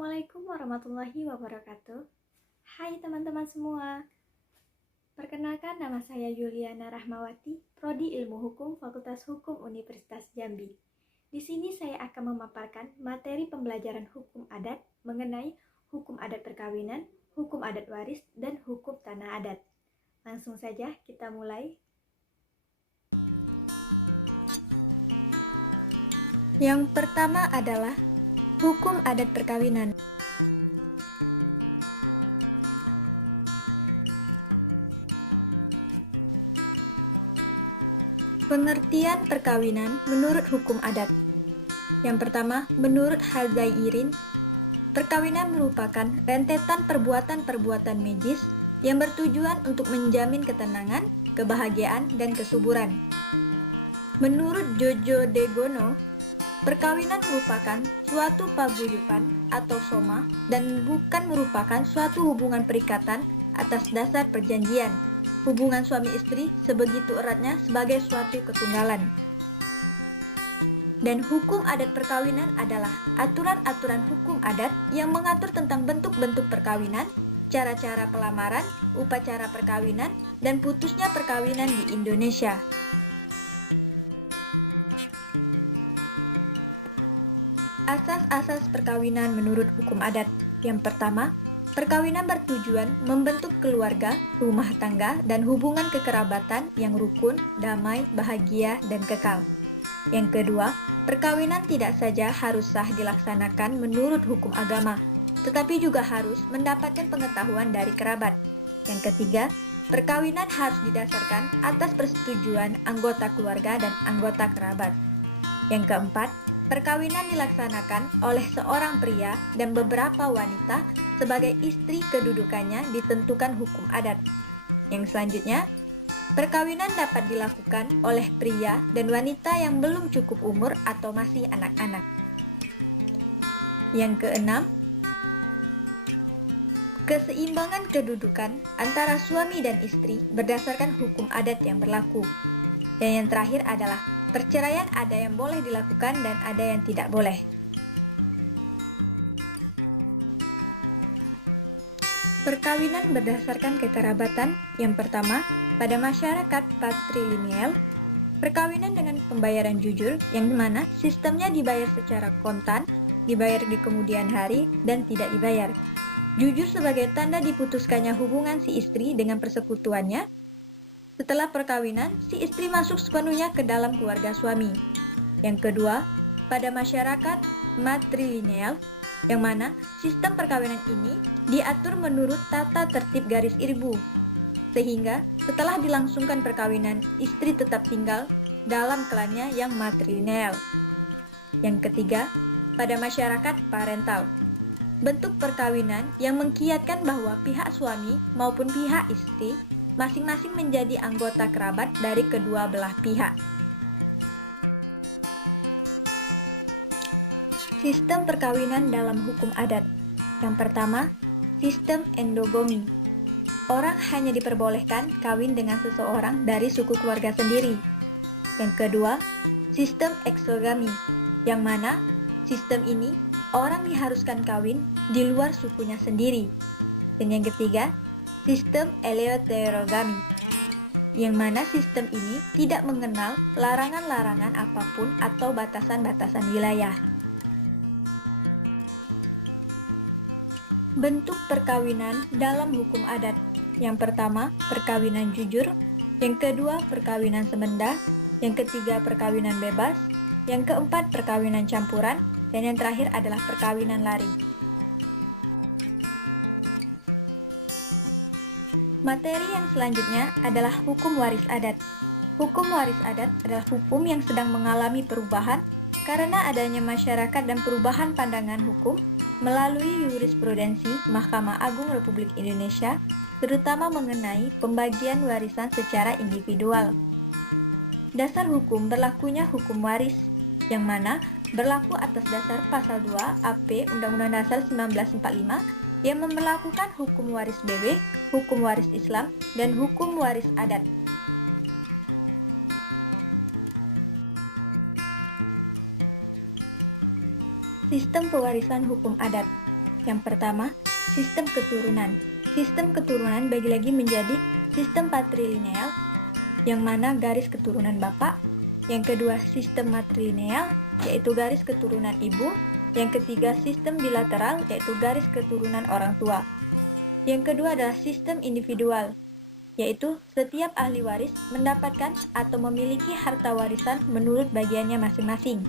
Assalamualaikum warahmatullahi wabarakatuh. Hai teman-teman semua. Perkenalkan, nama saya Yuliana Rahmawati, Prodi Ilmu Hukum Fakultas Hukum Universitas Jambi. Di sini saya akan memaparkan materi pembelajaran hukum adat mengenai hukum adat perkawinan, hukum adat waris, dan hukum tanah adat. Langsung saja kita mulai. Yang pertama adalah hukum adat perkawinan. Pengertian perkawinan menurut hukum adat. Yang pertama, menurut Hazairin, perkawinan merupakan rentetan perbuatan-perbuatan magis yang bertujuan untuk menjamin ketenangan, kebahagiaan, dan kesuburan. Menurut Jojo de Gono, perkawinan merupakan suatu paguyuban atau soma dan bukan merupakan suatu hubungan perikatan atas dasar perjanjian. Hubungan suami istri sebegitu eratnya sebagai suatu ketunggalan. Dan hukum adat perkawinan adalah aturan-aturan hukum adat yang mengatur tentang bentuk-bentuk perkawinan, cara-cara pelamaran, upacara perkawinan, dan putusnya perkawinan di Indonesia. Asas-asas perkawinan menurut hukum adat. Yang pertama, perkawinan bertujuan membentuk keluarga, rumah tangga, dan hubungan kekerabatan yang rukun, damai, bahagia, dan kekal. Yang kedua, perkawinan tidak saja harus sah dilaksanakan menurut hukum agama, tetapi juga harus mendapatkan pengetahuan dari kerabat. Yang ketiga, perkawinan harus didasarkan atas persetujuan anggota keluarga dan anggota kerabat. Yang keempat, perkawinan dilaksanakan oleh seorang pria dan beberapa wanita sebagai istri, kedudukannya ditentukan hukum adat. Yang selanjutnya, perkawinan dapat dilakukan oleh pria dan wanita yang belum cukup umur atau masih anak-anak. Yang keenam, keseimbangan kedudukan antara suami dan istri berdasarkan hukum adat yang berlaku. Dan yang terakhir adalah perceraian ada yang boleh dilakukan dan ada yang tidak boleh. Perkawinan berdasarkan kekerabatan. Yang pertama, pada masyarakat patrilineal, perkawinan dengan pembayaran jujur, yang mana sistemnya dibayar secara kontan, dibayar di kemudian hari, dan tidak dibayar. Jujur sebagai tanda diputuskannya hubungan si istri dengan persekutuannya. Setelah perkawinan, si istri masuk sepenuhnya ke dalam keluarga suami. Yang kedua, pada masyarakat matrilineal, yang mana sistem perkawinan ini diatur menurut tata tertib garis irbu, sehingga setelah dilangsungkan perkawinan, istri tetap tinggal dalam klannya yang matrilineal. Yang ketiga, pada masyarakat parental, bentuk perkawinan yang mengkiatkan bahwa pihak suami maupun pihak istri masing-masing menjadi anggota kerabat dari kedua belah pihak. Sistem perkawinan dalam hukum adat. Yang pertama, sistem endogami. Orang hanya diperbolehkan kawin dengan seseorang dari suku keluarga sendiri. Yang kedua, sistem eksogami, yang mana sistem ini orang diharuskan kawin di luar sukunya sendiri. Dan yang ketiga, sistem eleoterogami, yang mana sistem ini tidak mengenal larangan-larangan apapun atau batasan-batasan wilayah. Bentuk perkawinan dalam hukum adat. Yang pertama, perkawinan jujur. Yang kedua, perkawinan semenda. Yang ketiga, perkawinan bebas. Yang keempat, perkawinan campuran. Dan yang terakhir adalah perkawinan lari. Materi yang selanjutnya adalah hukum waris adat. Hukum waris adat adalah hukum yang sedang mengalami perubahan karena adanya masyarakat dan perubahan pandangan hukum melalui jurisprudensi Mahkamah Agung Republik Indonesia, terutama mengenai pembagian warisan secara individual. Dasar hukum berlakunya hukum waris, yang mana berlaku atas dasar Pasal 2 AP Undang-Undang Dasar 1945 yang memperlakukan hukum waris BW, hukum waris Islam, dan hukum waris adat. Sistem pewarisan hukum adat. Yang pertama, sistem keturunan. Sistem keturunan bagi lagi menjadi sistem patrilineal, yang mana garis keturunan bapak. Yang kedua, sistem matrilineal, yaitu garis keturunan ibu. Yang ketiga, sistem bilateral, yaitu garis keturunan orang tua. Yang kedua adalah sistem individual, yaitu setiap ahli waris mendapatkan atau memiliki harta warisan menurut bagiannya masing-masing.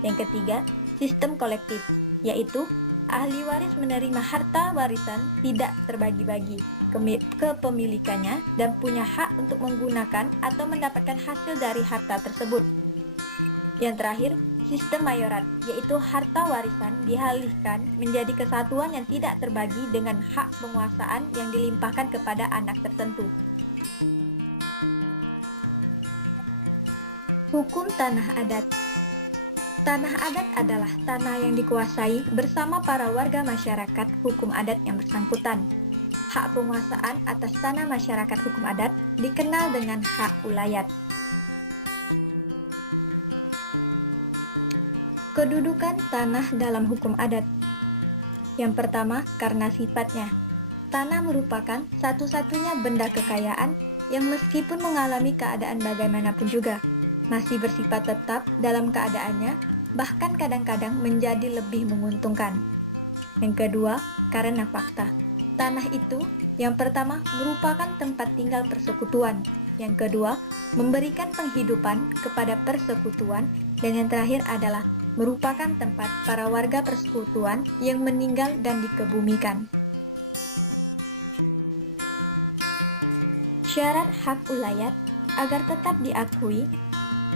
Yang ketiga, sistem kolektif, yaitu ahli waris menerima harta warisan tidak terbagi-bagi kepemilikannya dan punya hak untuk menggunakan atau mendapatkan hasil dari harta tersebut. Yang terakhir, sistem mayorat, yaitu harta warisan dialihkan menjadi kesatuan yang tidak terbagi dengan hak penguasaan yang dilimpahkan kepada anak tertentu. Hukum tanah adat. Tanah adat adalah tanah yang dikuasai bersama para warga masyarakat hukum adat yang bersangkutan. Hak penguasaan atas tanah masyarakat hukum adat dikenal dengan hak ulayat. Kedudukan tanah dalam hukum adat. Yang pertama, karena sifatnya. Tanah merupakan satu-satunya benda kekayaan yang meskipun mengalami keadaan bagaimanapun juga, masih bersifat tetap dalam keadaannya, bahkan kadang-kadang menjadi lebih menguntungkan. Yang kedua, karena fakta. Tanah itu, yang pertama, merupakan tempat tinggal persekutuan. Yang kedua, memberikan penghidupan kepada persekutuan. Dan yang terakhir adalah merupakan tempat para warga persekutuan yang meninggal dan dikebumikan. Syarat hak ulayat agar tetap diakui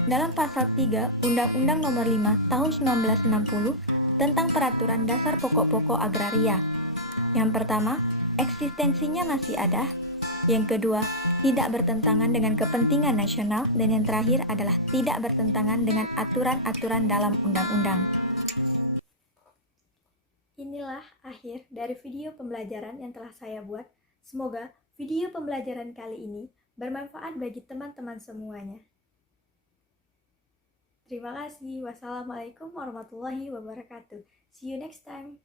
dalam pasal 3 Undang-Undang Nomor 5 Tahun 1960 tentang Peraturan Dasar Pokok-pokok Agraria. Yang pertama, eksistensinya masih ada. Yang kedua, tidak bertentangan dengan kepentingan nasional. Dan yang terakhir adalah tidak bertentangan dengan aturan-aturan dalam undang-undang. Inilah akhir dari video pembelajaran yang telah saya buat. Semoga video pembelajaran kali ini bermanfaat bagi teman-teman semuanya. Terima kasih. Wassalamualaikum warahmatullahi wabarakatuh. See you next time.